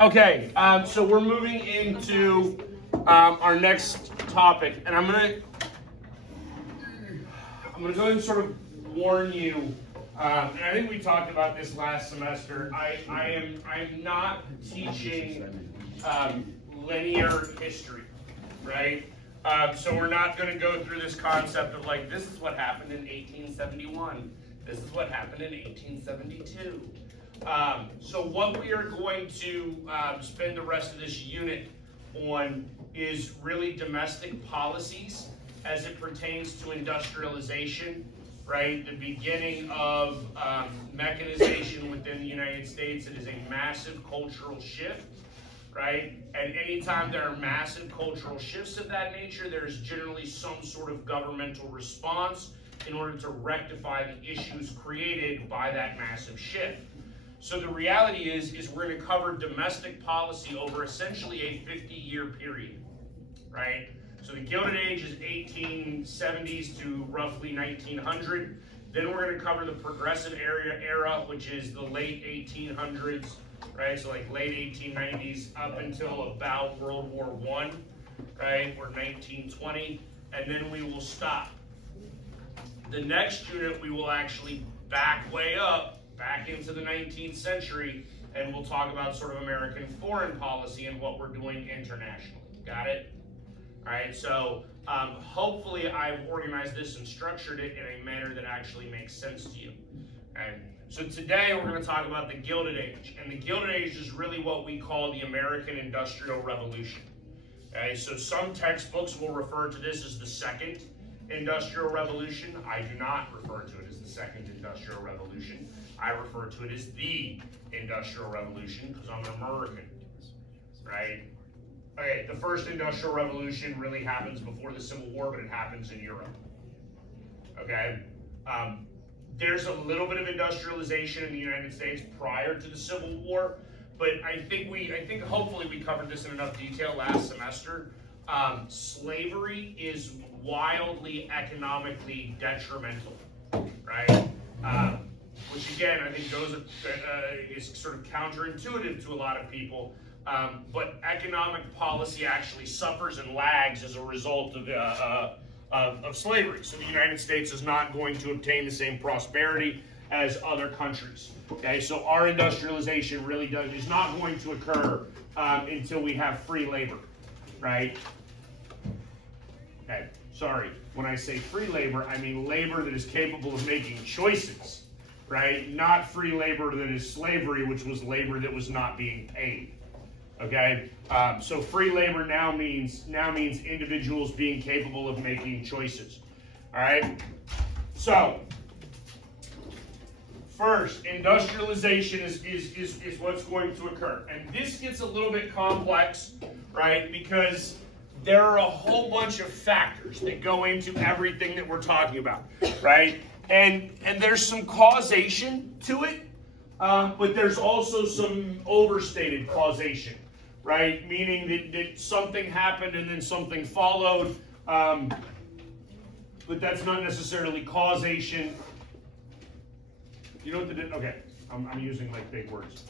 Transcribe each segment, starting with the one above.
Okay, so we're moving into our next topic, and I'm gonna go ahead and sort of warn you. And I think we talked about this last semester. I'm not teaching linear history, right? So we're not going to go through this concept of like, this is what happened in 1871. This is what happened in 1872. So what we are going to spend the rest of this unit on is really domestic policies as it pertains to industrialization, right? The beginning of mechanization within the United States. It is a massive cultural shift, right? And anytime there are massive cultural shifts of that nature, there is generally some sort of governmental response in order to rectify the issues created by that massive shift. So the reality is we're going to cover domestic policy over essentially a 50-year period, right? So the Gilded Age is 1870s to roughly 1900. Then we're going to cover the Progressive era, which is the late 1800s, right? So like late 1890s up until about World War I, right? Or 1920, and then we will stop. The next unit we will actually back way up, back into the 19th century, and we'll talk about sort of American foreign policy and what we're doing internationally. Got it? All right, so hopefully I've organized this and structured it in a manner that actually makes sense to you. Okay? So today we're going to talk about the Gilded Age, and the Gilded Age is really what we call the American Industrial Revolution. Okay? So some textbooks will refer to this as the Second Industrial Revolution. I do not refer to it as the Second Industrial Revolution. I refer to it as the Industrial Revolution because I'm an American, right? Okay, the first Industrial Revolution really happens before the Civil War, but it happens in Europe. Okay, there's a little bit of industrialization in the United States prior to the Civil War, but I think hopefully we covered this in enough detail last semester. Slavery is wildly economically detrimental, right? Which again, I think is sort of counterintuitive to a lot of people. But economic policy actually suffers and lags as a result of slavery. So the United States is not going to obtain the same prosperity as other countries. Okay, so our industrialization really is not going to occur until we have free labor, right? Okay, sorry. When I say free labor, I mean labor that is capable of making choices, right? Not free labor that is slavery, which was labor that was not being paid. Okay, so free labor now means individuals being capable of making choices. All right. So first, industrialization is what's going to occur, and this gets a little bit complex, right? Because there are a whole bunch of factors that go into everything that we're talking about, right? And there's some causation to it, but there's also some overstated causation. Right, meaning that something happened and then something followed, but that's not necessarily causation. You know what okay, I'm using like big words.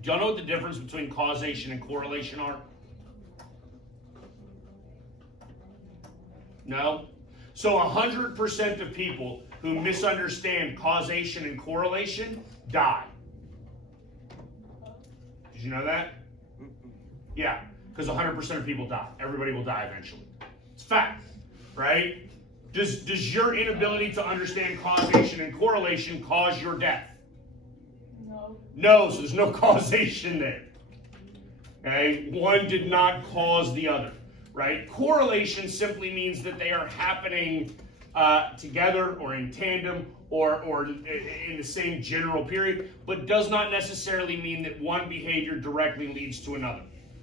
Do y'all know what the difference between causation and correlation are? No? So 100% of people who misunderstand causation and correlation die. Did you know that? Yeah, because 100% of people die. Everybody will die eventually. It's fact, right? Does your inability to understand causation and correlation cause your death? No. No, so there's no causation there. Okay, one did not cause the other, right? Correlation simply means that they are happening together or in tandem or in the same general period, but does not necessarily mean that one behavior directly leads to another.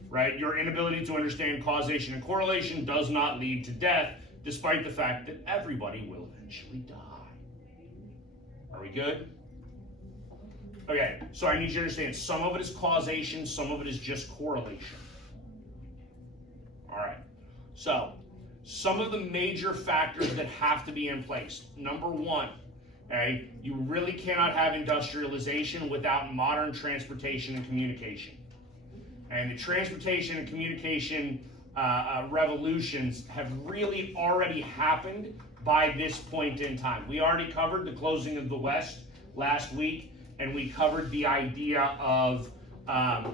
Right? Your inability to understand causation and correlation does not lead to death, despite the fact that everybody will eventually die. Are we good? Okay, so I need you to understand some of it is causation, some of it is just correlation. All right, so some of the major factors that have to be in place. Number one, Okay? You really cannot have industrialization without modern transportation and communication. And the transportation and communication revolutions have really already happened by this point in time. We already covered the closing of the West last week, and we covered the idea of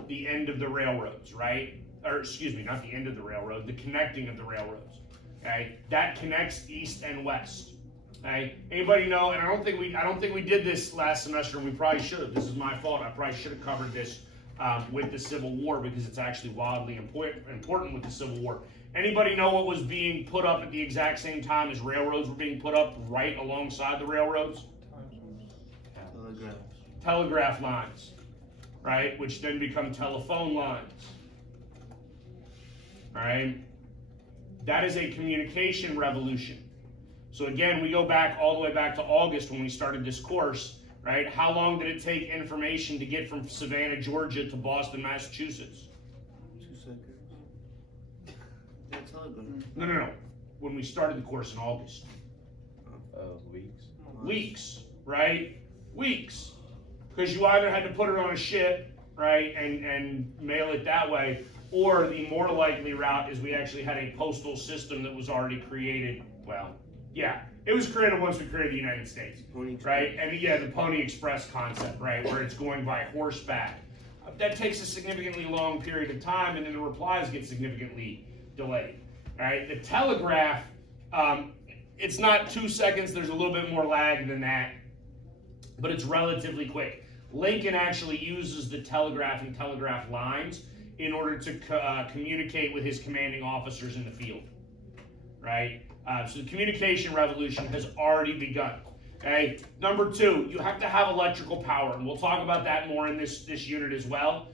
the end of the railroads, right? Or excuse me, not the end of the railroad, the connecting of the railroads. Okay, that connects east and west. Okay, anybody know? And I don't think we did this last semester, and we probably should have. This is my fault. I probably should have covered this with the Civil War, because it's actually wildly important with the Civil War. Anybody know what was being put up at the exact same time as railroads were being put up, right alongside the railroads? Telegraph lines, right? Which then become telephone lines. All right? That is a communication revolution. So again, we go back all the way back to August when we started this course, right? How long did it take information to get from Savannah, Georgia to Boston, Massachusetts? 2 seconds. No. When we started the course in August. Weeks. Weeks, right? Weeks. Because you either had to put it on a ship, right, and mail it that way, or the more likely route is we actually had a postal system that was already created. Well, yeah, it was created once we created the United States, right? And yeah, the Pony Express concept, right, where it's going by horseback. That takes a significantly long period of time, and then the replies get significantly delayed, right? The telegraph, it's not 2 seconds. There's a little bit more lag than that, but it's relatively quick. Lincoln actually uses the telegraph and telegraph lines in order to communicate with his commanding officers in the field, right? So the communication revolution has already begun. Okay. Number 2, you have to have electrical power, and we'll talk about that more in this unit as well.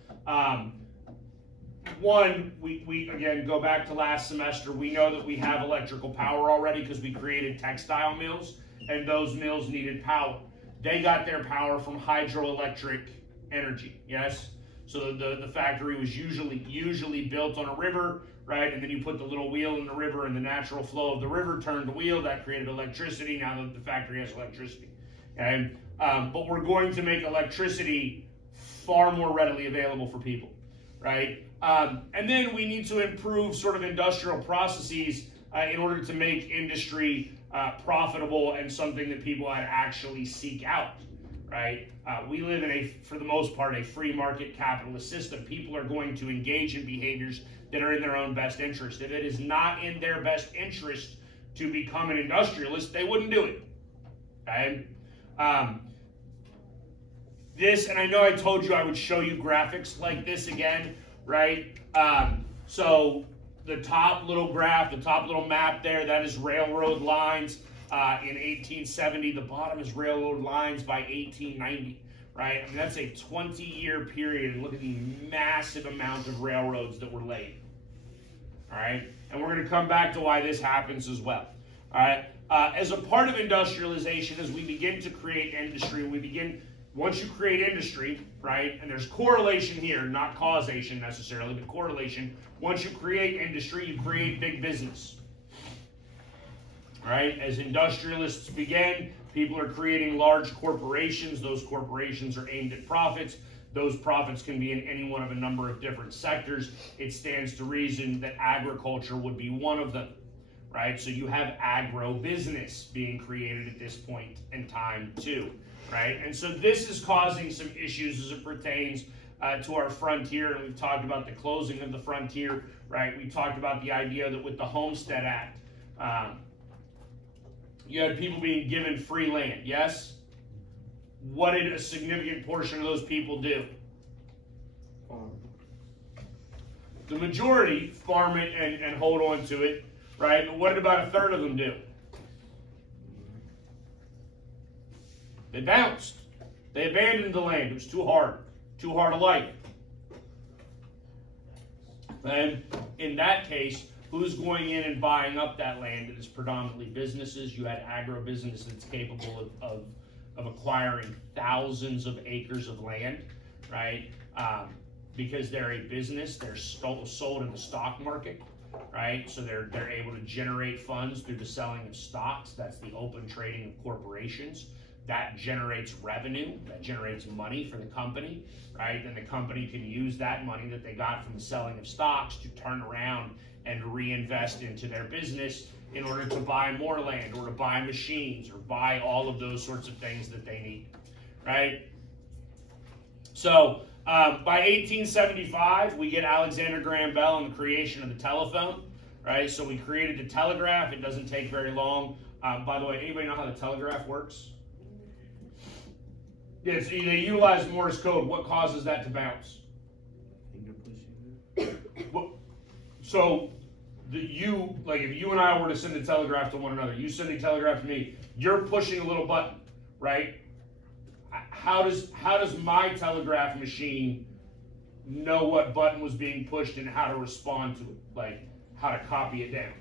One, we again go back to last semester. We know that we have electrical power already because we created textile mills, and those mills needed power. They got their power from hydroelectric energy. Yes. So the factory was usually built on a river, right? And then you put the little wheel in the river, and the natural flow of the river turned the wheel. That created electricity. Now the factory has electricity. Okay? But we're going to make electricity far more readily available for people, right? And then we need to improve sort of industrial processes in order to make industry profitable and something that people actually seek out, right? We live in for the most part, a free market capitalist system. People are going to engage in behaviors that are in their own best interest. If it is not in their best interest to become an industrialist, they wouldn't do it, okay? This, and I know I told you I would show you graphics like this again, right? So the top little graph, the top little map there, that is railroad lines in 1870. The bottom is railroad lines by 1890, right? I mean, that's a 20-year period, and look at the massive amount of railroads that were laid, all right? And we're going to come back to why this happens as well, all right? As a part of industrialization, as we begin to create industry, once you create industry, right, and there's correlation here, not causation necessarily, but correlation. Once you create industry, you create big business. All right, as industrialists begin, people are creating large corporations. Those corporations are aimed at profits. Those profits can be in any one of a number of different sectors. It stands to reason that agriculture would be one of them, right? So you have agro-business being created at this point in time too, right? And so this is causing some issues as it pertains to our frontier, and we've talked about the closing of the frontier, right? We talked about the idea that with the Homestead Act, you had people being given free land, yes? What did a significant portion of those people do? The majority farm it and hold on to it, right? But what did about a third of them do? They bounced. They abandoned the land. It was too hard a life. And in that case, who's going in and buying up that land? It is predominantly businesses. You had agribusiness that's capable of acquiring thousands of acres of land, right? Because they're a business, they're sold in the stock market, right? So they're able to generate funds through the selling of stocks. That's the open trading of corporations. that generates revenue, that generates money for the company, right? Then the company can use that money that they got from the selling of stocks to turn around and reinvest into their business in order to buy more land or to buy machines or buy all of those sorts of things that they need, right? So by 1875, we get Alexander Graham Bell and the creation of the telephone, right? So we created the telegraph. It doesn't take very long. By the way, anybody know how the telegraph works? Yeah, so they utilize Morse code. What causes that to bounce? Finger pushing. So if you and I were to send a telegraph to one another, you send a telegraph to me, you're pushing a little button, right? How does my telegraph machine know what button was being pushed and how to respond to it? Like how to copy it down?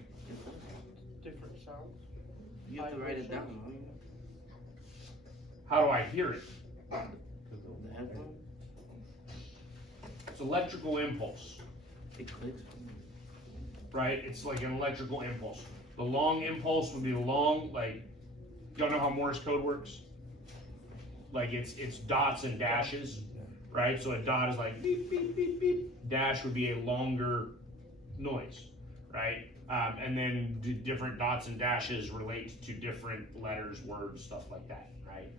Different sounds. You have to write it down, don't you? How do I hear it? The headphone? It's electrical impulse, It clicks. right? It's like an electrical impulse. The long impulse would be the long, like, y'all know how Morse code works? Like it's dots and dashes, right? So a dot is like beep, beep, beep, beep. Dash would be a longer noise, right? And then different dots and dashes relate to different letters, words, stuff like that, right?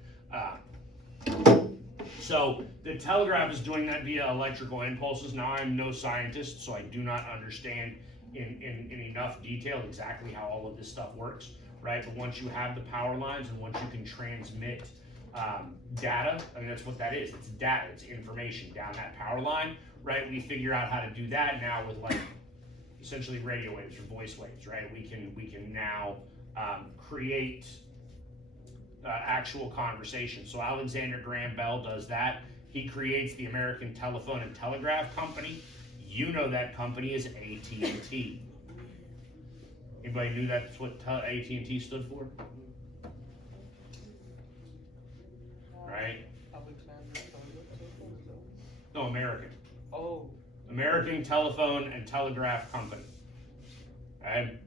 So the telegraph is doing that via electrical impulses. Now I'm no scientist, so I do not understand in enough detail exactly how all of this stuff works, right? But once you have the power lines and once you can transmit data, I mean, that's what that is. It's data, it's information down that power line, right? We figure out how to do that now with like essentially radio waves or voice waves, right? We can now create actual conversation. So Alexander Graham Bell does that. He creates the American Telephone and Telegraph Company. You know that company is AT&T. Anybody knew that's what AT&T stood for? Right? No, American. Oh. American Telephone and Telegraph Company. Okay.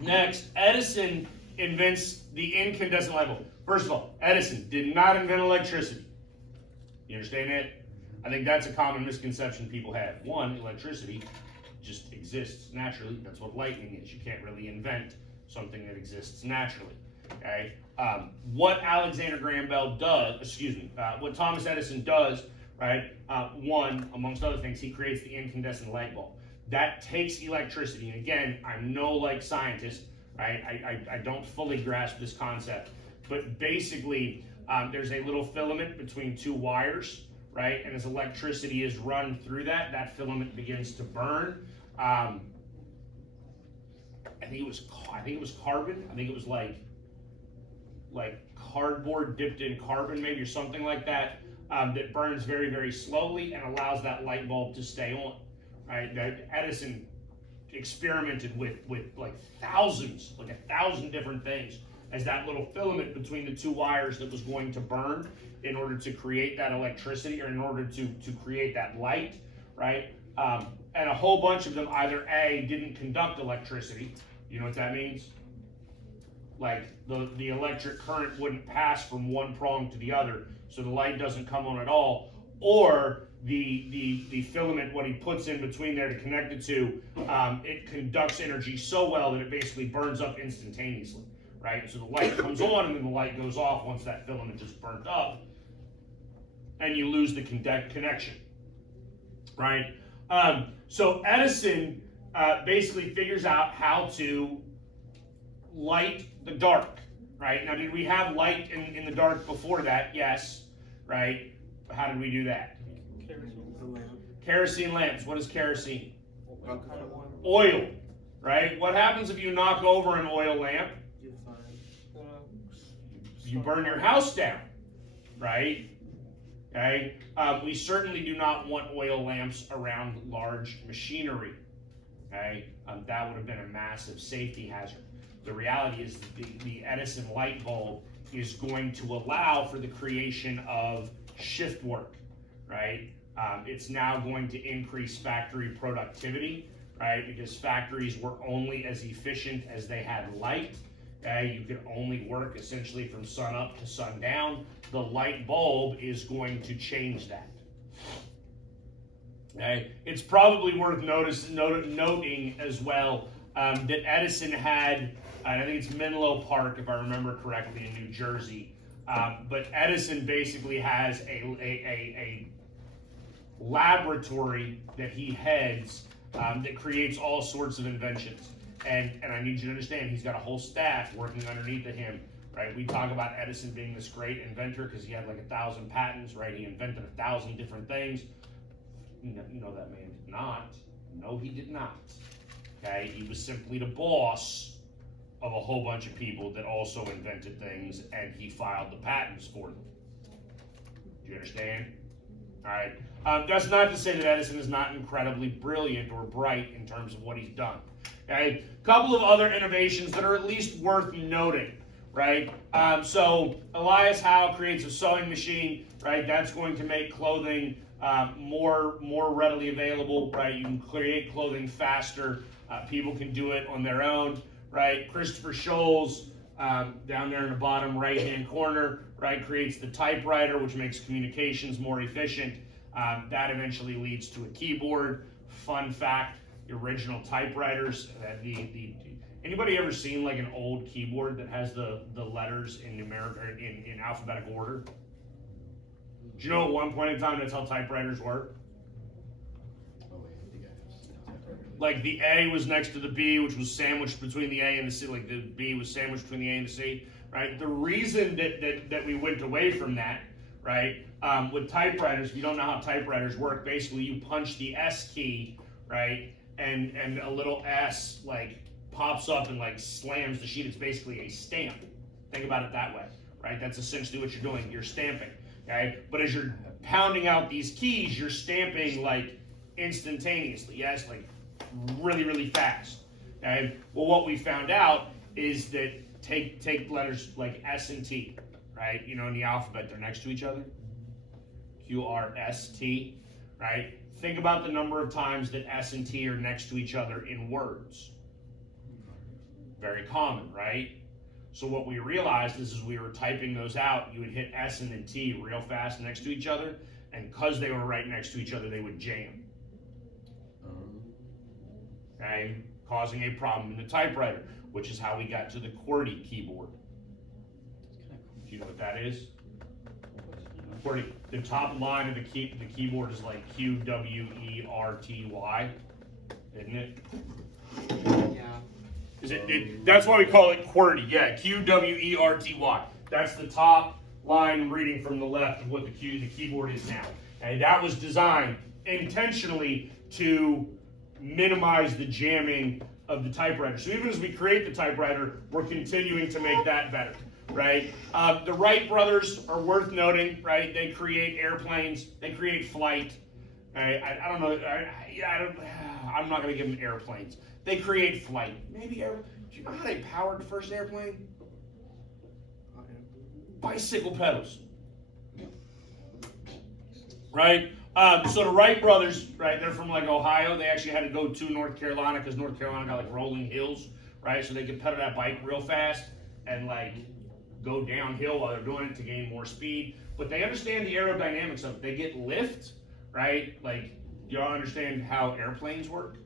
Next, Edison invents the incandescent light bulb. First of all, Edison did not invent electricity. You understand that? I think that's a common misconception people have. One, electricity just exists naturally. That's what lightning is. You can't really invent something that exists naturally. Okay. What Alexander Graham Bell does, what Thomas Edison does, right? One, amongst other things, he creates the incandescent light bulb. That takes electricity, and again, I'm no scientist, right? I don't fully grasp this concept, but basically, there's a little filament between two wires, right? And as electricity is run through that filament begins to burn. I think it was carbon. I think it was like cardboard dipped in carbon, maybe, or something like that, that burns very, very slowly and allows that light bulb to stay on. Right? Now, Edison experimented with like 1,000 different things as that little filament between the two wires that was going to burn in order to create that electricity, or in order to create that light, right? And a whole bunch of them either A, didn't conduct electricity. You know what that means? Like the electric current wouldn't pass from one prong to the other, so the light doesn't come on at all. Or the filament, what he puts in between there to connect it to, it conducts energy so well that it basically burns up instantaneously, right? So the light comes on and then the light goes off once that filament is burnt up, and you lose the connection, right? So Edison basically figures out how to light the dark, right? Now, did we have light in the dark before that? Yes, right? How did we do that? Kerosene lamps. What is kerosene? Oil, right? What happens if you knock over an oil lamp? You burn your house down, right? Okay. We certainly do not want oil lamps around large machinery. Okay. That would have been a massive safety hazard. The reality is the Edison light bulb is going to allow for the creation of shift work, right? It's now going to increase factory productivity, right? Because factories were only as efficient as they had light. Okay, you can only work essentially from sun up to sundown. The light bulb is going to change that. Okay, it's probably worth noting as well that Edison had, I think it's Menlo Park, if I remember correctly, in New Jersey. But Edison basically has a laboratory that he heads that creates all sorts of inventions. And I need you to understand, he's got a whole staff working underneath of him, right? We talk about Edison being this great inventor because he had like 1,000 patents, right? He invented 1,000 different things. You know that man did not. No, he did not. Okay, he was simply the boss of a whole bunch of people that also invented things, and he filed the patents for them. Do you understand? All right. That's not to say that Edison is not incredibly brilliant or bright in terms of what he's done. Okay, a couple of other innovations that are at least worth noting, right? So Elias Howe creates a sewing machine, right? That's going to make clothing more readily available, right? You can create clothing faster. People can do it on their own, right? Christopher Scholl's down there in the bottom right-hand corner, right, creates the typewriter, which makes communications more efficient. That eventually leads to a keyboard. Fun fact: the original typewriters, anybody ever seen like an old keyboard that has the letters in numeric or in alphabetical order? Do you know at one point in time that's how typewriters work? Like the A was next to the B, which was sandwiched between the A and the C. Like the B was sandwiched between the A and the C, right? The reason that we went away from that, right, with typewriters, if you don't know how typewriters work, basically you punch the S key, right, and a little S like pops up and like slams the sheet. It's basically a stamp. Think about it that way, right? That's essentially what you're doing. You're stamping, okay? But as you're pounding out these keys, you're stamping like instantaneously, yes, like really fast. Okay? Well, what we found out is that take letters like S and T, right? You know, in the alphabet, they're next to each other. QRST, right? Think about the number of times that S and T are next to each other in words. Very common, right? So what we realized is as we were typing those out, you would hit S and then T real fast next to each other, and because they were right next to each other, they would jam. Okay, causing a problem in the typewriter, which is how we got to the QWERTY keyboard. Do you know what that is? QWERTY. The top line of the keyboard is like QWERTY, isn't it? Yeah. That's why we call it QWERTY. Yeah, QWERTY. That's the top line reading from the left of what the keyboard is now. And that was designed intentionally to minimize the jamming of the typewriter. So even as we create the typewriter, we're continuing to make that better, right? The Wright brothers are worth noting, right? They create airplanes, they create flight. Right? I don't know, I'm not going to give them airplanes. They create flight. Maybe, do you know how they powered the first airplane? Bicycle pedals. Right? So the Wright brothers, right, they're from like Ohio. They actually had to go to North Carolina because North Carolina got like rolling hills, right? So they could pedal that bike real fast and like go downhill while they're doing it to gain more speed. But they understand the aerodynamics of it. They get lift, right? Like, do y'all understand how airplanes work?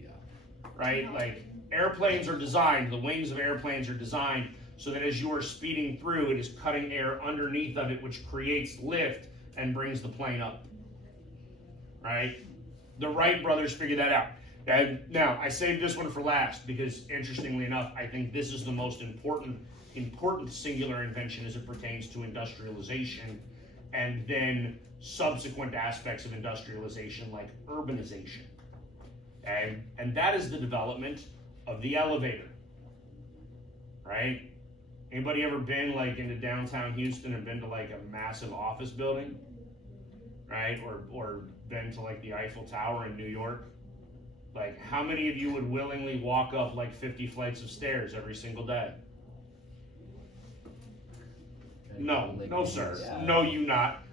Yeah. Right? Like airplanes are designed, the wings of airplanes are designed so that as you are speeding through, it is cutting air underneath of it, which creates lift and brings the plane up, right? The Wright brothers figured that out. And now, I saved this one for last because, interestingly enough, I think this is the most important singular invention as it pertains to industrialization and then subsequent aspects of industrialization like urbanization. And that is the development of the elevator, right? Anybody ever been like into downtown Houston and been to like a massive office building? Right? Or been to like the Eiffel Tower in New York? Like how many of you would willingly walk up like 50 flights of stairs every single day? No sir. Yeah. No, you not.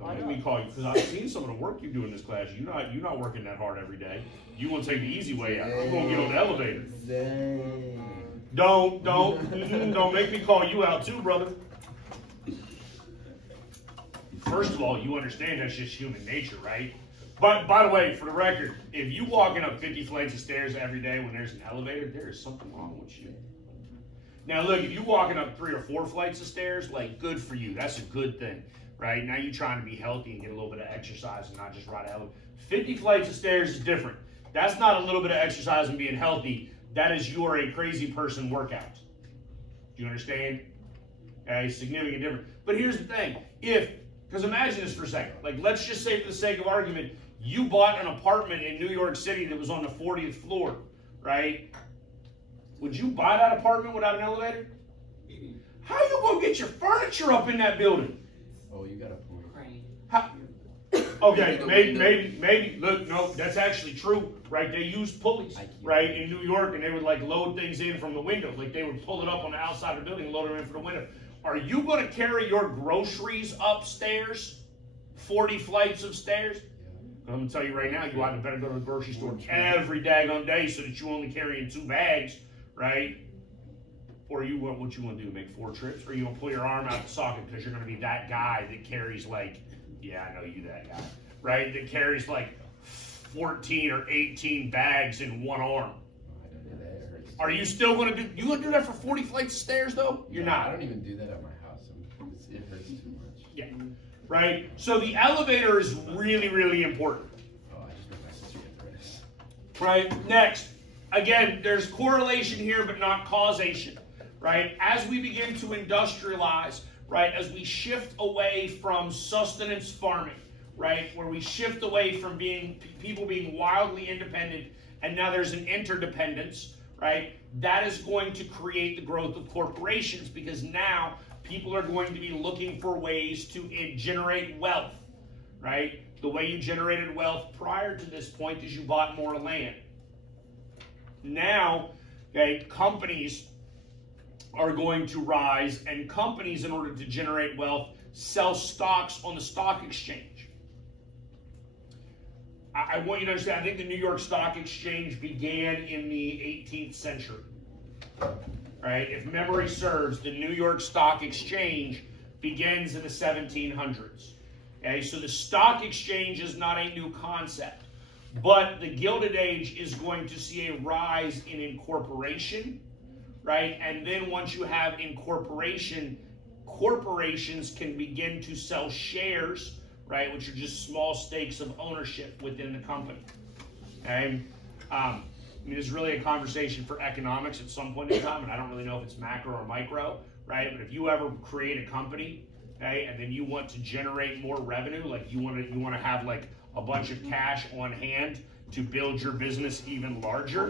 Don't make me call you, because I've seen some of the work you do in this class. You're not working that hard every day. You want to take the easy way out. You're going to get on the elevator. Don't make me call you out too, brother. First of all, you understand that's just human nature, right? But by the way, for the record, if you walking up 50 flights of stairs every day when there's an elevator, there is something wrong with you. Now look, if you're walking up 3 or 4 flights of stairs, like, good for you. That's a good thing, right? Now you're trying to be healthy and get a little bit of exercise and not just ride out. 50 flights of stairs is different. That's not a little bit of exercise and being healthy. That is you are a crazy person workout. Do you understand? Okay, significant difference. But here's the thing. Because imagine this for a second. Like, let's just say for the sake of argument, you bought an apartment in New York City that was on the 40th floor, right? Would you buy that apartment without an elevator? How you gonna get your furniture up in that building? Oh, you got a point. Okay, maybe. Look, no, that's actually true, right? They use pulleys, right, in New York, and they would like load things in from the window. Like they would pull it up on the outside of the building and load it in from the window. Are you going to carry your groceries upstairs, 40 flights of stairs? I'm going to tell you right now, you either better go to the grocery store every daggone day so that you only carry in 2 bags, right? Or what you want to do, make 4 trips? Or you going to pull your arm out the socket because you're going to be that guy that carries like, yeah, I know you that guy, right? That carries like 14 or 18 bags in one arm. Are you still going to do, you going to do that for 40 flights of stairs though? You're not. I don't even do that at my house. It hurts too much. Yeah. Right? So the elevator is really, really important. Oh, I just messaged you at this. Right? Next. Again, there's correlation here, but not causation. Right? As we begin to industrialize, right, as we shift away from sustenance farming, right, where we shift away from people being wildly independent, and now there's an interdependence, right, that is going to create the growth of corporations because now people are going to be looking for ways to generate wealth, right? The way you generated wealth prior to this point is you bought more land. Now, okay, companies are going to rise, and companies, in order to generate wealth, sell stocks on the stock exchange. I want you to understand, I think the New York Stock Exchange began in the 18th century. Right? If memory serves, the New York Stock Exchange begins in the 1700s. Okay? So the stock exchange is not a new concept. But the Gilded Age is going to see a rise in incorporation, right? And then once you have incorporation, corporations can begin to sell shares, right, which are just small stakes of ownership within the company. Okay? I mean, it's really a conversation for economics at some point in time, and I don't really know if it's macro or micro, right? But if you ever create a company, okay, and then you want to generate more revenue, like you want to have like a bunch of cash on hand to build your business even larger,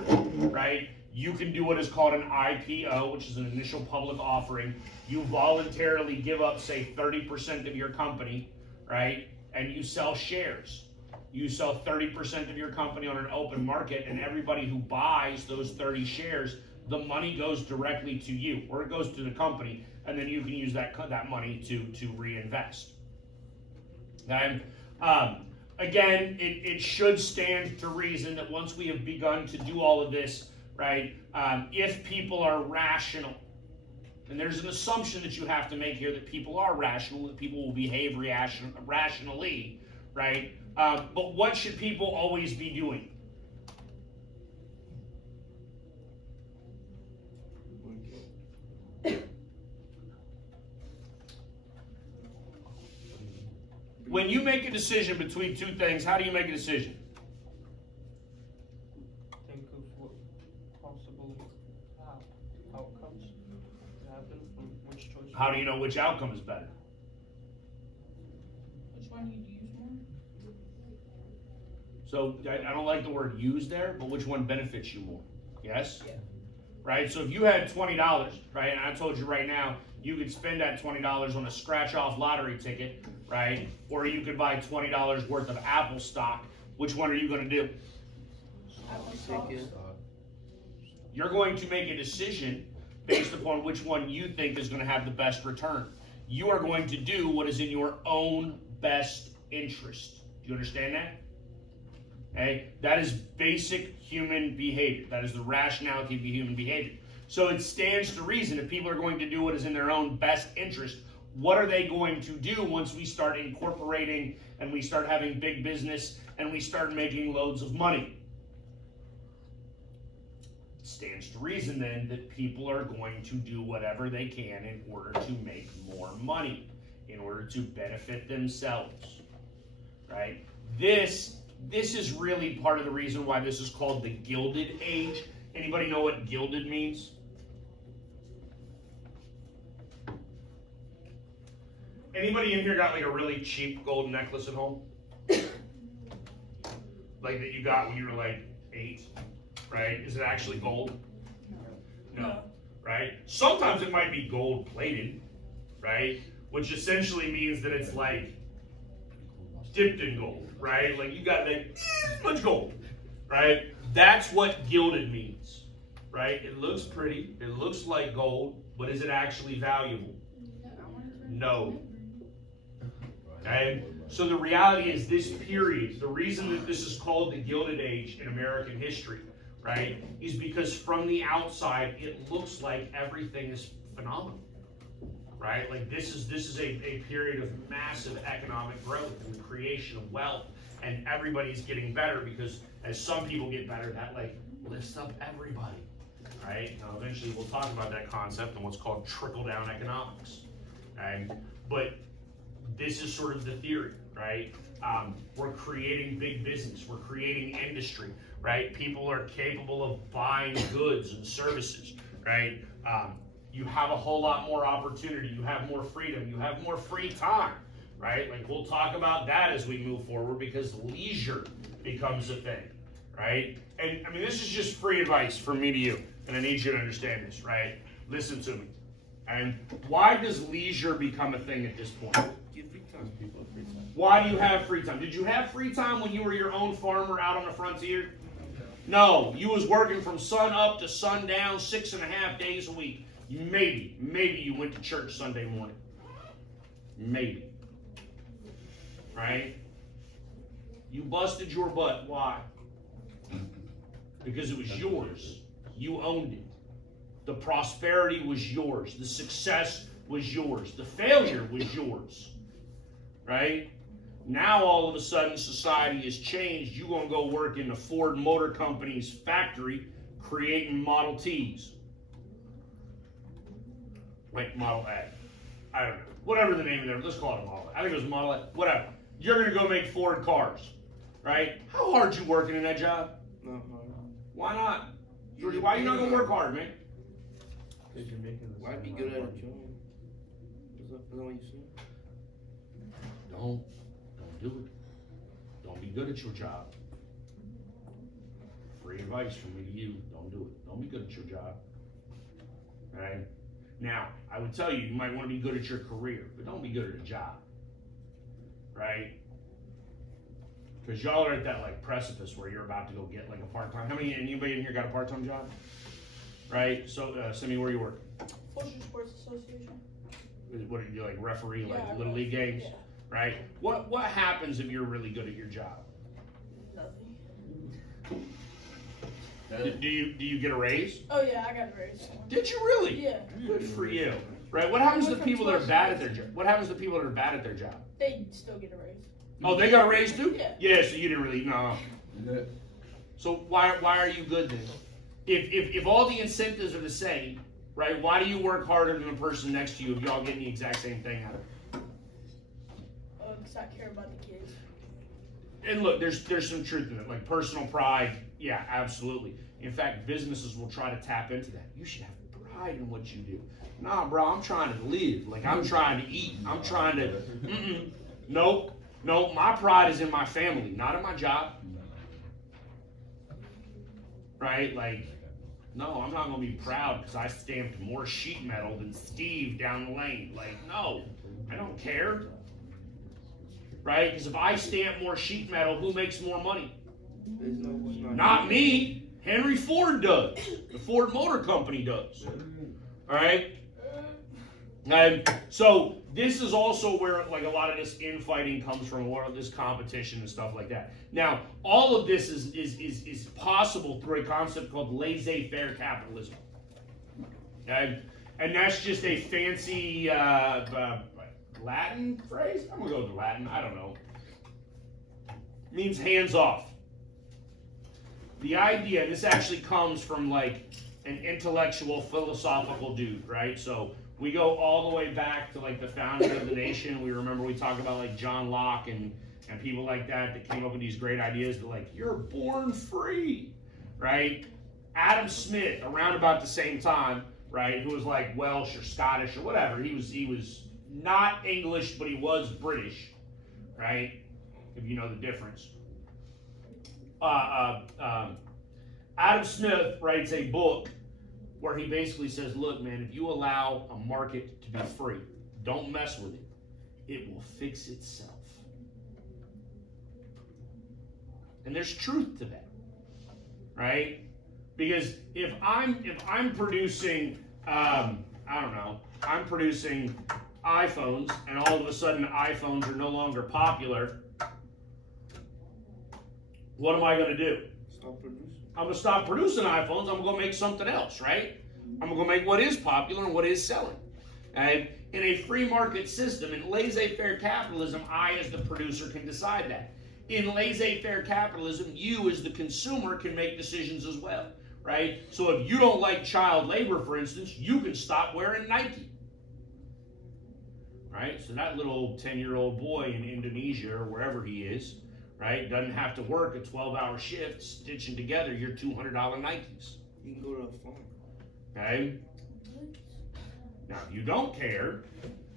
right? You can do what is called an IPO, which is an initial public offering. You voluntarily give up, say, 30% of your company, right? And you sell shares. You sell 30% of your company on an open market, and everybody who buys those 30 shares, the money goes directly to you, or it goes to the company, and then you can use that money to reinvest. Okay? Again, it should stand to reason that once we have begun to do all of this, right, if people are rational, and there's an assumption that you have to make here that people are rational, that people will behave rationally, right? But what should people always be doing? When you make a decision between 2 things, how do you make a decision? Think of what possible outcomes happen from which choice. How do you know which outcome is better? Which one you use more? So I don't like the word use there, but which one benefits you more? Yes? Yeah. Right? So if you had $20, right, and I told you right now, you could spend that $20 on a scratch-off lottery ticket, right? Or you could buy $20 worth of Apple stock. Which one are you going to do? You're going to make a decision based upon which one you think is going to have the best return. You are going to do what is in your own best interest. Do you understand that? Okay? That is basic human behavior. That is the rationality of the human behavior. So it stands to reason if people are going to do what is in their own best interest, what are they going to do once we start incorporating and we start having big business and we start making loads of money? It stands to reason then that people are going to do whatever they can in order to make more money, in order to benefit themselves, right? This is really part of the reason why this is called the Gilded Age. Anybody know what gilded means? Anybody in here got like a really cheap gold necklace at home? Like that you got when you were like 8, right? Is it actually gold? No. Right? Sometimes it might be gold plated, right? Which essentially means that it's like dipped in gold, right? Like you got like much gold, right? That's what gilded means, right? It looks pretty, it looks like gold, but is it actually valuable? No. Okay? So the reality is this period, the reason that this is called the Gilded Age in American history, right, is because from the outside it looks like everything is phenomenal, right? Like this is a period of massive economic growth and creation of wealth, and everybody's getting better because as some people get better, that like lifts up everybody, right? Now eventually we'll talk about that concept and what's called trickle-down economics, right? But this is sort of the theory, right? We're creating big business. We're creating industry, right? People are capable of buying goods and services, right? You have a whole lot more opportunity. You have more freedom. You have more free time, right? Like we'll talk about that as we move forward because leisure becomes a thing, right? And I mean, this is just free advice from me to you, and I need you to understand this, right? Listen to me. And why does leisure become a thing at this point? Give free time. People have free time. Why do you have free time? Did you have free time when you were your own farmer out on the frontier? No, you was working from sun up to sundown 6.5 days a week. Maybe you went to church Sunday morning. Maybe. Right? You busted your butt. Why? Because it was yours. You owned it. The prosperity was yours. The success was yours. The failure was yours. Right? Now all of a sudden society has changed. You're going to go work in the Ford Motor Company's factory creating Model Ts. Like Model A. I don't know. Whatever the name of it, let's call it a Model A. I think it was Model A. Whatever. You're going to go make Ford cars. Right? How hard you working in that job? No. Why not? Georgie, why you not going to work hard, man? Why be good at a job? Is that what you said? Don't do it. Don't be good at your job. Free advice from me to you. Don't do it. Don't be good at your job. Right? Now, I would tell you, you might want to be good at your career, but don't be good at a job. Right? Because y'all are at that like precipice where you're about to go get like a part-time. Anybody in here got a part-time job? Right? So, Simi, where you work? Fulton Sports Association. What do you do, like referee, Yeah, like little league games? Yeah. Right? What happens if you're really good at your job? Nothing. Do you get a raise? Oh yeah, I got a raise. Did you really? Yeah. Good for you. Right? What happens to the people that are bad at their job? What happens to people that are bad at their job? They still get a raise. Oh, they got a raise too? Yeah. Yeah, so you didn't really no. So why are you good then? If all the incentives are the same, right? Why do you work harder than the person next to you if y'all getting the exact same thing out of it? Because I care about the kids. And look, there's some truth in it, like personal pride. Yeah, absolutely. In fact, businesses will try to tap into that. You should have pride in what you do. Nah, bro, I'm trying to live. Like I'm trying to eat. I'm trying to. Nope. My pride is in my family, not in my job. Right? Like, no, I'm not gonna be proud because I stamped more sheet metal than Steve down the lane. Like, no, I don't care. Right? Because if I stamp more sheet metal, who makes more money? Not me. Henry Ford does. The Ford Motor Company does. All right? And so this is also where like a lot of this infighting comes from, a lot of this competition and stuff like that. Now, all of this is possible through a concept called laissez-faire capitalism. Okay? And that's just a fancy Latin phrase? I'm going to go with Latin. I don't know. It means hands off. The idea, this actually comes from like an intellectual, philosophical dude, right? So we go all the way back to like the founding of the nation. We talk about like John Locke and people like that came up with these great ideas that like, you're born free, right? Adam Smith, around about the same time, right, who was like Welsh or Scottish or whatever. He was not English, but he was British, right? If you know the difference. Adam Smith writes a book where he basically says, look, man, if you allow a market to be free, don't mess with it. It will fix itself. And there's truth to that, right? Because if I'm producing, I don't know, I'm producing iPhones, and all of a sudden iPhones are no longer popular, what am I going to do? Stop producing. I'm going to stop producing iPhones. I'm going to make something else, right? I'm going to make what is popular and what is selling. And in a free market system, in laissez-faire capitalism, I as the producer can decide that. In laissez-faire capitalism, you as the consumer can make decisions as well, right? So if you don't like child labor, for instance, you can stop wearing Nike. Right? So that little 10-year-old boy in Indonesia or wherever he is, right, doesn't have to work a 12-hour shift stitching together your $200 Nikes. You can go to a farm. Okay? Now, if you don't care,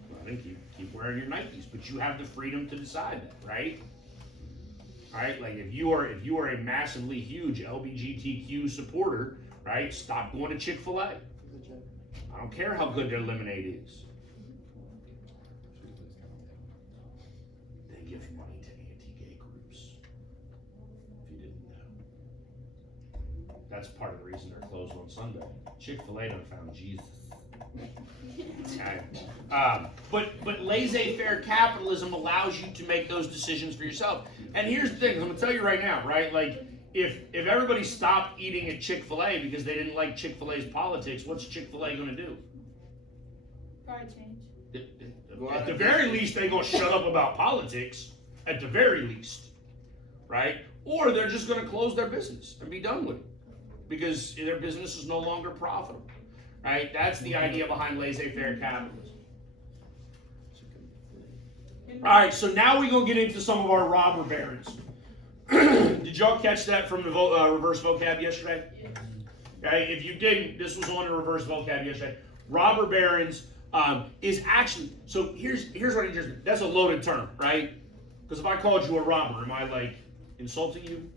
well, then keep wearing your Nikes, but you have the freedom to decide that, right? All right, like if you are a massively huge LGBTQ supporter, right, stop going to Chick-fil-A. I don't care how good their lemonade is. They give money to anti-gay groups. If you didn't know. That's part of the reason they're closed on Sunday. Chick-fil-A done found Jesus. Okay. But laissez-faire capitalism allows you to make those decisions for yourself. And here's the thing, I'm going to tell you right now, right? Like, if everybody stopped eating at Chick-fil-A because they didn't like Chick-fil-A's politics, what's Chick-fil-A going to do? Probably change. At the very least, they're going to shut up about politics. At the very least. Right? Or they're just going to close their business and be done with it. Because their business is no longer profitable. Right? That's the idea behind laissez-faire capitalism. All right, so now we're going to get into some of our robber barons. Did y'all catch that from the reverse vocab yesterday? Yes. Okay, if you didn't, this was on the reverse vocab yesterday. Robber barons is actually, so here's what it is. That's a loaded term, right? Because if I called you a robber, am I like insulting you?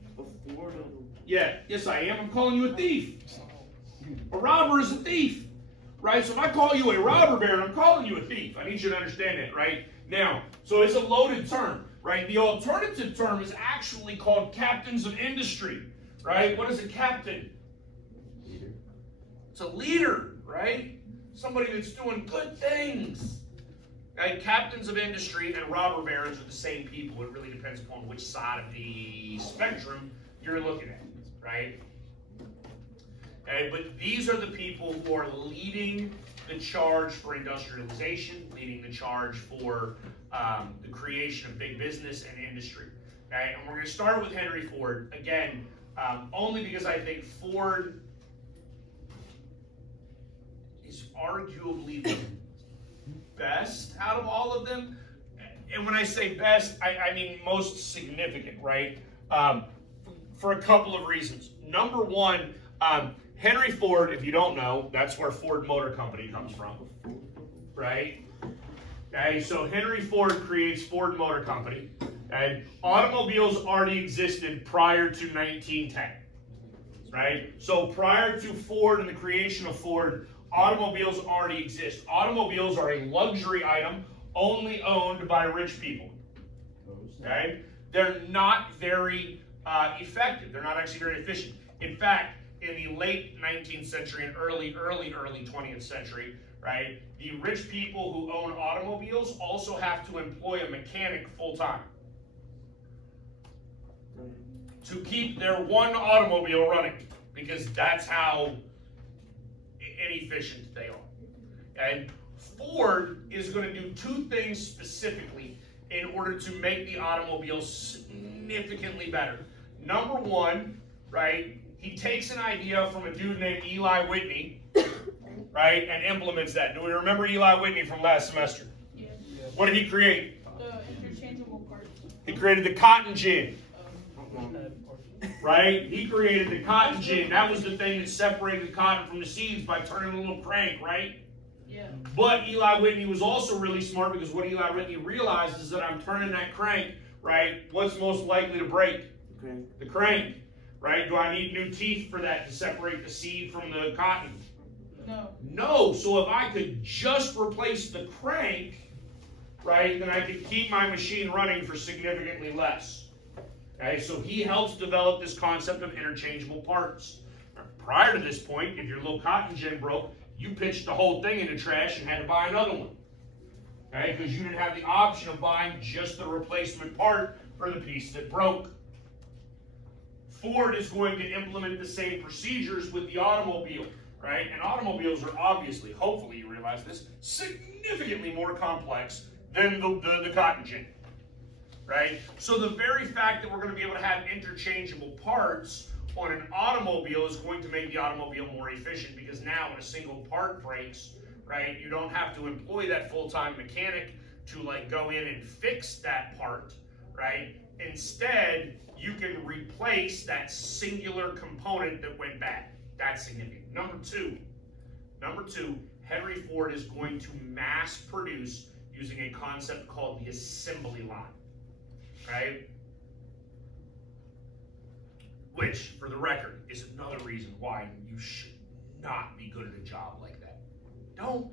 Yeah, yes I am. I'm calling you a thief. A robber is a thief, right? So if I call you a robber baron, I'm calling you a thief. I need you to understand that, right? Now, so it's a loaded term, right? The alternative term is actually called captains of industry, right? What is a captain? Leader. It's a leader, right? Somebody that's doing good things. Right? Captains of industry and robber barons are the same people. It really depends upon which side of the spectrum you're looking at, right? Okay, but these are the people who are leading the charge for industrialization, leading the charge for the creation of big business and industry. Okay, and we're going to start with Henry Ford again, only because I think Ford is arguably the best out of all of them. And when I say best, I mean most significant, right? For a couple of reasons. Number one, Henry Ford, if you don't know, that's where Ford Motor Company comes from, right? Okay, so Henry Ford creates Ford Motor Company, and automobiles already existed prior to 1910, right? So prior to Ford and the creation of Ford, automobiles already exist. Automobiles are a luxury item only owned by rich people, okay? They're not very effective. They're not actually very efficient. In fact, in the late 19th century and early 20th century, right, the rich people who own automobiles also have to employ a mechanic full-time to keep their one automobile running, because that's how, inefficient they are. And Ford is going to do two things specifically in order to make the automobile significantly better. Number one, right, he takes an idea from a dude named Eli Whitney, right, and implements that. Do we remember Eli Whitney from last semester? Yeah. What did he create? The interchangeable parts. He created the cotton gin. Right? He created the cotton gin. That was the thing that separated the cotton from the seeds by turning a little crank, right? Yeah. But Eli Whitney was also really smart, because what Eli Whitney realized is that I'm turning that crank, right? What's most likely to break? The crank. Right? Do I need new teeth for that to separate the seed from the cotton? No. No. So if I could just replace the crank, right, then I could keep my machine running for significantly less. Okay, so he helps develop this concept of interchangeable parts. Prior to this point, if your little cotton gin broke, you pitched the whole thing in the trash and had to buy another one. Okay, because you didn't have the option of buying just the replacement part for the piece that broke. Ford is going to implement the same procedures with the automobile, right? And automobiles are obviously, hopefully you realize this, significantly more complex than the cotton gin, right? So the very fact that we're going to be able to have interchangeable parts on an automobile is going to make the automobile more efficient, because now when a single part breaks, right, you don't have to employ that full-time mechanic to like go in and fix that part, right? Instead, you can replace that singular component that went bad. That's significant. Number two, Henry Ford is going to mass produce using a concept called the assembly line, right? Which, for the record, is another reason why you should not be good at a job like that. Don't,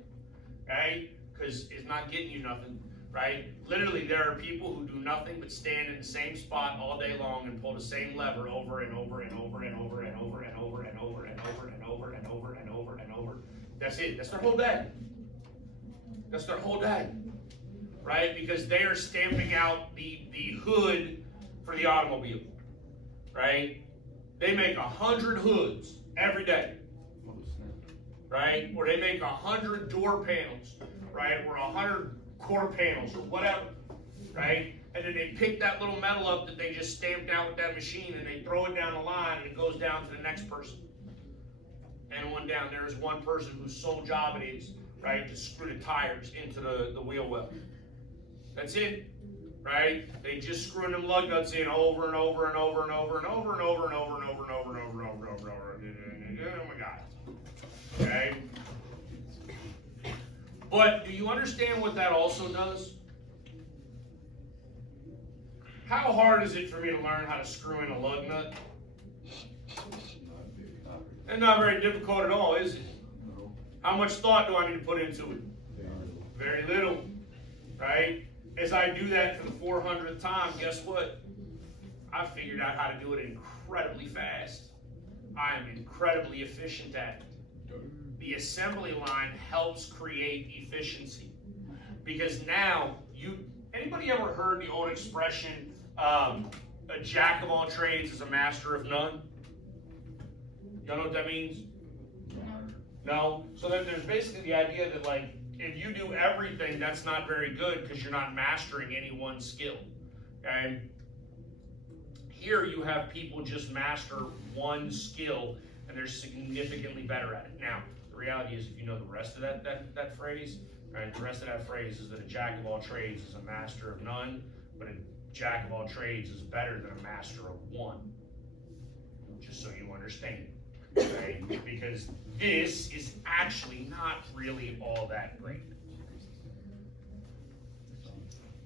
right? Because it's not getting you nothing. Right? Literally, there are people who do nothing but stand in the same spot all day long and pull the same lever over and over and over and over and over and over and over and over and over and over and over and over. That's it. That's their whole day. That's their whole day. Right? Because they are stamping out the hood for the automobile. Right? They make 100 hoods every day. Right? Or they make 100 door panels. Right? Or 100 core panels or whatever, right? And then they pick that little metal up that they just stamped out with that machine, and they throw it down the line, and it goes down to the next person. And one down, there is one person whose sole job it is, right, to screw the tires into the wheel well. That's it, right? They just screw them lug nuts in over and over and over and over and over and over and over and over and over and over and over and over and over. Oh my God. Okay? But do you understand what that also does? How hard is it for me to learn how to screw in a lug nut? It's not very difficult at all, is it? How much thought do I need to put into it? Very little, right? As I do that for the 400th time, guess what? I figured out how to do it incredibly fast. I am incredibly efficient at it. The assembly line helps create efficiency, because now anybody ever heard the old expression, a jack of all trades is a master of none? Y'all know what that means? No? So then there's basically the idea that, like, if you do everything, that's not very good, because you're not mastering any one skill. Okay? Here you have people just master one skill, and they're significantly better at it. Now, the reality is, if you know the rest of that phrase, right, the rest of that phrase is that a jack of all trades is a master of none, but a jack of all trades is better than a master of one. Just so you understand, right? Because this is actually not really all that great.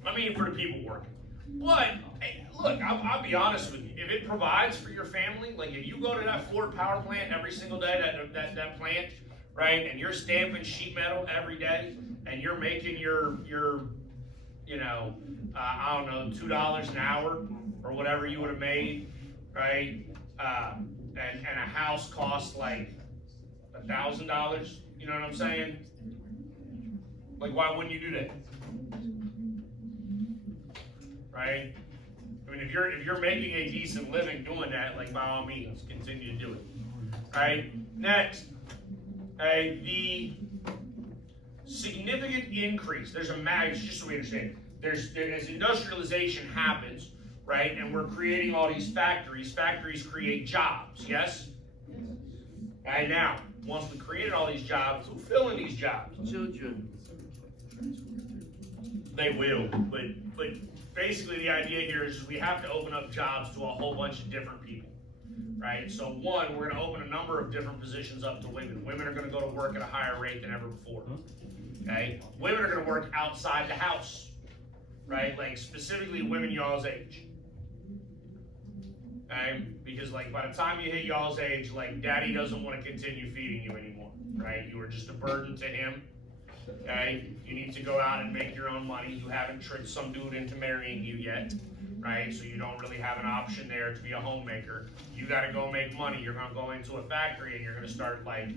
I mean, for the people working. But, hey, look, I'll be honest with you. If it provides for your family, like if you go to that Ford power plant every single day, that plant, right, and you're stamping sheet metal every day, and you're making your you know, I don't know, $2 an hour or whatever you would have made, right? And a house costs like $1,000. You know what I'm saying? Like, why wouldn't you do that? Right? I mean, if you're making a decent living doing that, like, by all means, continue to do it. Right? Next. Okay, the significant increase, there's a just so we understand, as industrialization happens, right, and we're creating all these factories create jobs, yes? And now, once we created all these jobs, who fill in these jobs? Children. They will, but basically the idea here is we have to open up jobs to a whole bunch of different people, right? So one, we're going to open a number of different positions up to women. Women are going to go to work at a higher rate than ever before, okay? Women are going to work outside the house, right? Like specifically women y'all's age, okay? Because like by the time you hit y'all's age, like daddy doesn't want to continue feeding you anymore, right? You are just a burden to him. Okay, you need to go out and make your own money. You haven't tricked some dude into marrying you yet, right? So you don't really have an option there to be a homemaker. You got to go make money. You're going to go into a factory and you're going to start like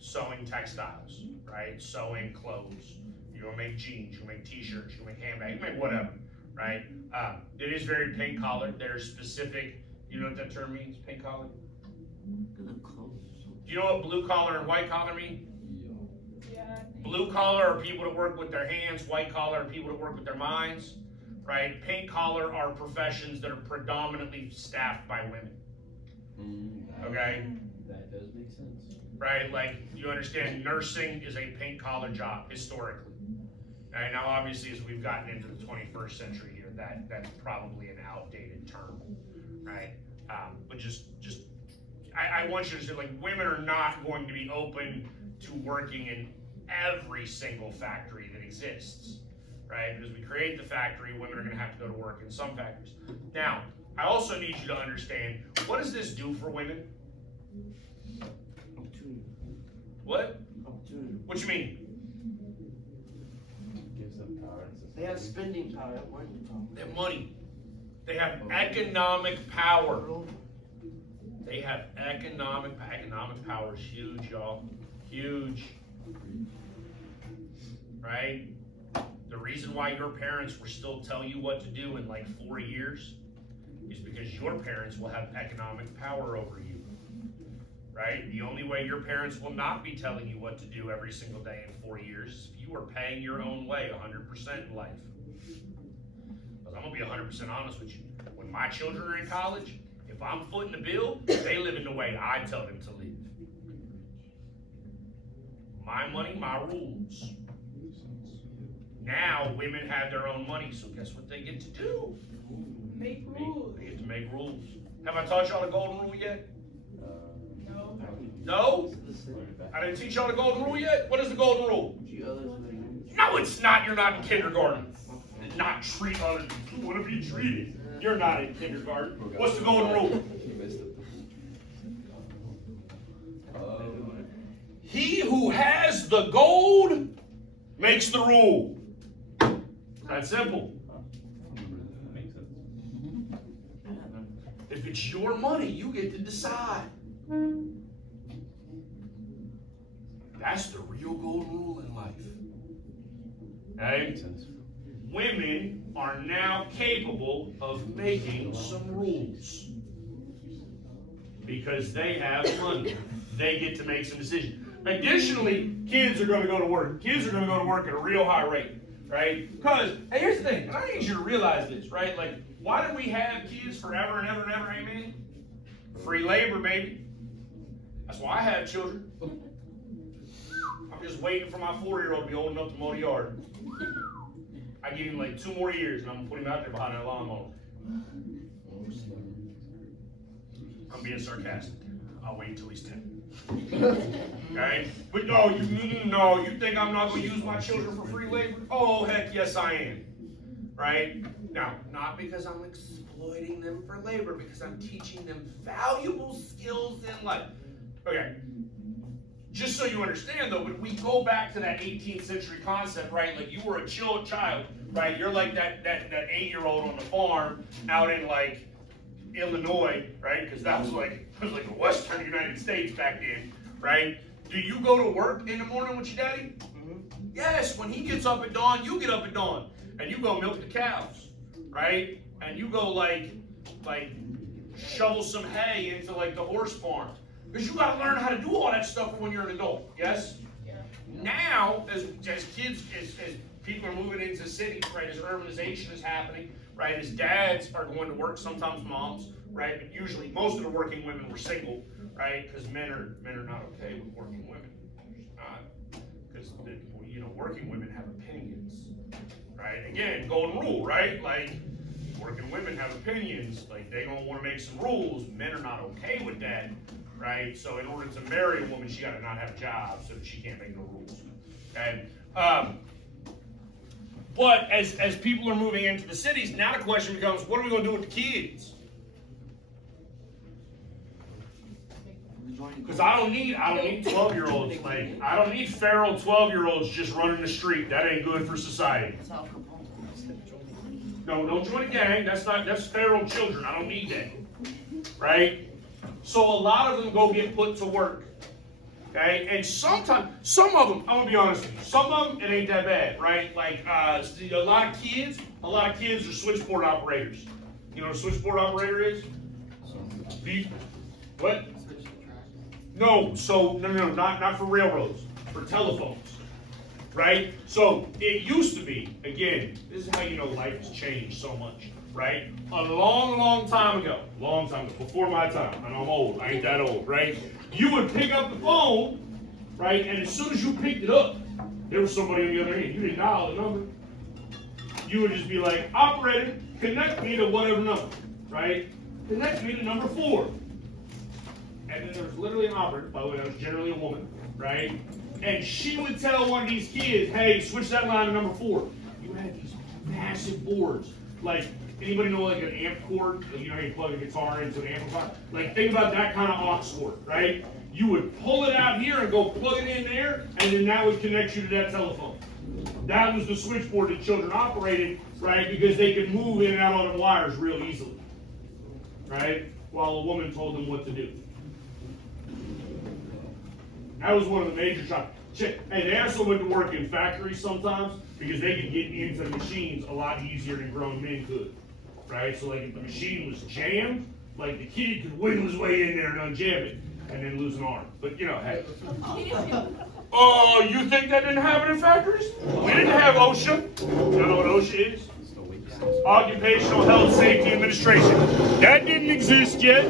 sewing textiles, right? Sewing clothes. You're going to make jeans. You make t-shirts. You make handbags. You make whatever, right? It is very pink collar. There's specific. You know what that term means? Pink collar. Do you know what blue collar and white collar mean? Blue collar are people that work with their hands. White collar are people that work with their minds, right? Pink collar are professions that are predominantly staffed by women. Okay? That does make sense. Right? Like, you understand nursing is a pink collar job, historically. And now, obviously, as we've gotten into the 21st century here, that's probably an outdated term, right? But I want you to say, like, women are not going to be open to working in every single factory that exists, right? Because we create the factory, women are going to have to go to work in some factories. Now, I also need you to understand, what does this do for women? What? What you mean? Gives them power and society. They have spending power, money power. They have money. They have economic power. They have economic power is huge, y'all. Huge. Right? The reason why your parents will still tell you what to do in like 4 years is because your parents will have economic power over you. Right? The only way your parents will not be telling you what to do every single day in 4 years is if you are paying your own way 100% in life. But I'm going to be 100% honest with you. When my children are in college, if I'm footing the bill, they live in the way I tell them to live. My money, my rules. Now women have their own money, so guess what they get to do? Make rules. They get to make rules. Have I taught y'all the golden rule yet? No. No? I didn't teach y'all the golden rule yet? What is the golden rule? No, it's not. You're not in kindergarten. Not treat others as you want to be treated. You're not in kindergarten. What's the golden rule? He who has the gold makes the rule. That's simple. If it's your money, you get to decide. That's the real golden rule in life. Okay? Women are now capable of making some rules. Because they have money. They get to make some decisions. Additionally, kids are going to go to work. Kids are going to go to work at a real high rate, right? Because, hey, here's the thing, and I need you to realize this, right? Like, why do we have kids forever and ever and ever, amen? Free labor, baby. That's why I have children. I'm just waiting for my 4-year-old to be old enough to mow the yard. I give him like 2 more years, and I'm going to put him out there behind that lawnmower. I'm being sarcastic. I'll wait until he's 10. Okay? But no, you think I'm not going to use my children for free labor? Oh, heck yes I am. Right? Now, not because I'm exploiting them for labor, because I'm teaching them valuable skills in life. Okay. Just so you understand, though, when we go back to that 18th century concept, right? Like, you were a child, right? You're like that 8-year-old on the farm out in, like, Illinois, right? Because that was like the Western United States back then, right? Do you go to work in the morning with your daddy? Mm-hmm. Yes, when he gets up at dawn, you get up at dawn. And you go milk the cows, right? And you go like shovel some hay into like the horse barn. Because you got to learn how to do all that stuff when you're an adult, yes? Yeah. Now, as kids, as people are moving into cities, right, as urbanization is happening, right, as dads are going to work, sometimes moms, right, but usually most of the working women were single, right, because men are not okay with working women. Because, you know, working women have opinions, right? Again, golden rule, right? Like, working women have opinions, like they don't want to make some rules. Men are not okay with that, right? So in order to marry a woman, she got to not have a job so that she can't make no rules. Okay? But as people are moving into the cities, now the question becomes, what are we going to do with the kids? Because I don't need 12-year-olds. Like, I don't need feral 12-year-olds just running the street. That ain't good for society. No, don't join a gang. That's feral children. I don't need that. Right? So a lot of them go get put to work. Okay? And sometimes, some of them, I'm gonna be honest with you, some of them it ain't that bad, right? Like a lot of kids are switchboard operators. You know what a switchboard operator is? What? No, not for railroads, for telephones. Right? So it used to be, again, this is how you know life has changed so much, right? A long time ago, before my time, and I'm old, I ain't that old, right? You would pick up the phone, right? And as soon as you picked it up, there was somebody on the other end. You didn't dial the number. You would just be like, operator, connect me to whatever number, right? Connect me to number 4. And then there was literally an operator, by the way, that was generally a woman, right? And she would tell one of these kids, hey, switch that line to number 4. You had these massive boards. Like, anybody know like an amp cord? Like, you know how you plug a guitar into an amplifier? Like, think about that kind of aux cord, right? You would pull it out here and go plug it in there, and then that would connect you to that telephone. That was the switchboard that children operated, right? Because they could move in and out on the wires real easily, right? While a woman told them what to do. That was one of the major jobs. Hey, they also went to work in factories sometimes because they could get into the machines a lot easier than grown men could, right? So like if the machine was jammed, like the kid could wiggle his way in there and unjam it and then lose an arm. But you know, hey. Oh, you think that didn't happen in factories? We didn't have OSHA. You know what OSHA is? Occupational Health Safety Administration. That didn't exist yet.